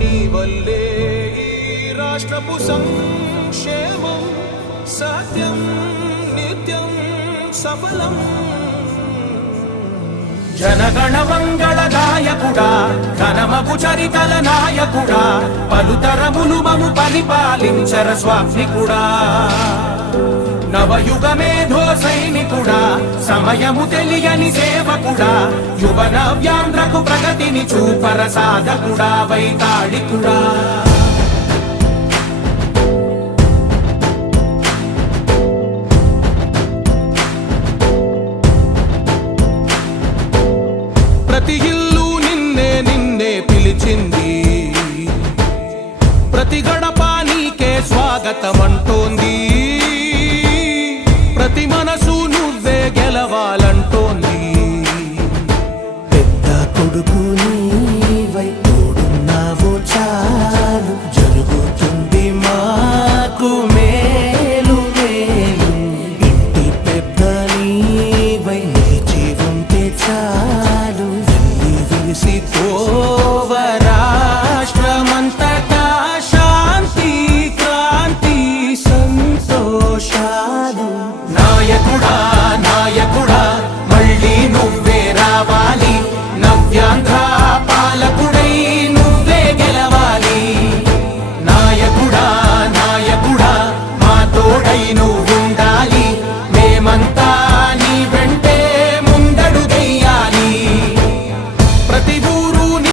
నీ వల్లే ఈ రాష్ట్రపు సంక్షేమం సత్యం నిత్యం సఫలం. జనగణ మంగళ గాయకుడా ఘనమగు చరితల నాయకుడా పలుతరములు మము పరిపాలించర స్వామికుడా. నవయుగ మేధో సైనికుడా సమయము తెలియని సేవకుడా యువ నవ్యాంధ్రకు ప్రగతిని చూపర సాధకుడా వైతాళికుడా. ప్రతి ఇల్లు నిన్నే నిన్నే పిలిచింది, ప్రతి గడప నీకే స్వాగతమంటోంది, ప్రతి మనసు నువ్వే గెలవాలంటోంది. పెద్ద కొడుకు నీవై తోడున్నావు చాలు జరుగుతుంది మాకు మేలు మేలు. ఇంటి పెద్ద నీవై నిలిచి ఉంటే చాలు వెళ్ళి విరిసిపోవ